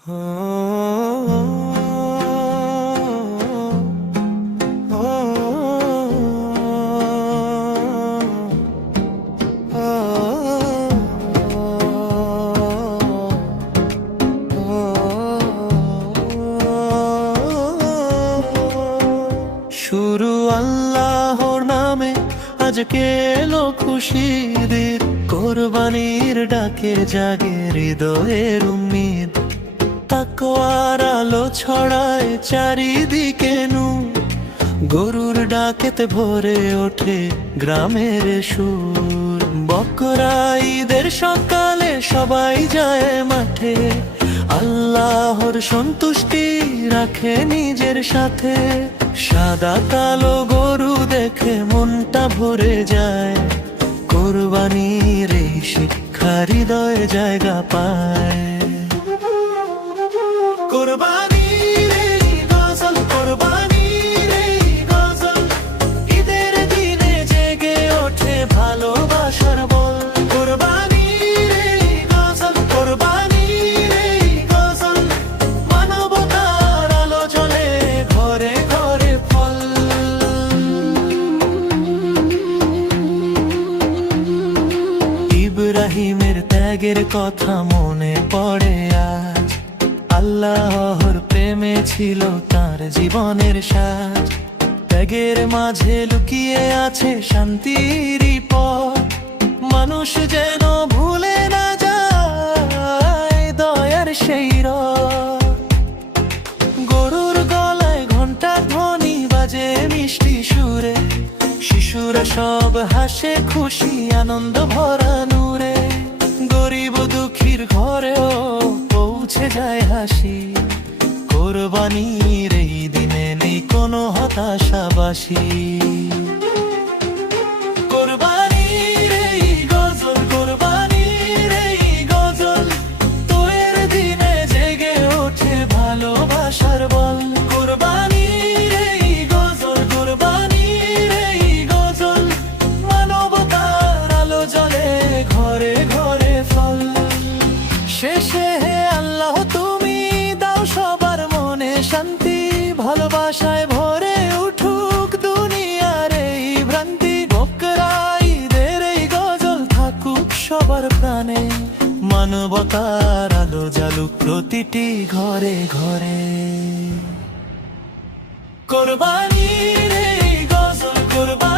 শুরু আল্লাহর নামে আজকে এলো খুশিদের, কোরবানির ডাকে জাগে হৃদয়ের উম্মিদ। তাকওয়ার আলো ছড়ায় চারিদিকে নূর, গরুর ডাকেতে ভরে ওঠে গ্রামের সুর। বকরা ঈদের সকালে সবাই যায় মাঠে, আল্লাহর সন্তুষ্টি রাখে নিজের সাথে। সাদা কালো গরু দেখে মনটা ভরে যায়, কোরবানির এই শিক্ষা হৃদয়ে জায়গা পায়। কোরবানির এই গজল, কোরবানির এই গজল, ঈদের দিনে জেগে ওঠে ভালোবাসার বল। কোরবানির এই গজল, কোরবানির এই গজল, মানবতার আলো জ্বলে ঘরে ঘরে ফল। ইব্রাহিমের ত্যাগের কথা মনে পড়ে আজ, আল্লাহর প্রেমে ছিল তার জীবনের সাজ। ত্যাগের মাঝে লুকিয়ে আছে শান্তির পথ, মানুষ যেন ভুলে না যায় দয়ার সেই রথ। গরুর গলায় ঘন্টার ধ্বনি বাজে মিষ্টি সুরে, শিশুরা সব হাসে খুশি আনন্দ ভরা নূরে। গরিব দুঃখীর ঘরেও পৌঁছে যায় হাসি, কোরবানির এই দিনে নেই কোনো হতাশাবাসী। কোরবানির এই গজল, কোরবানির এই গজল, তোর দিনে জেগে ওঠে ভালোবাসার বল। কোরবানির এই গজল, কোরবানির এই গজল, মানবতার আলো জ্বলে ঘরে ঘরে ফল। শেষে হে আল্লাহ তুমি দাও সবার মনে শান্তি, ভালোবাসায় ভরে উঠুক দুনিয়ার এই ভ্রান্তি। বকরা ঈদের এই গজল থাকুক সবার প্রাণে, মানবতার আলো জ্বালুক প্রতিটি ঘরে ঘরে। কোরবানির এই গজল, কোরবানি।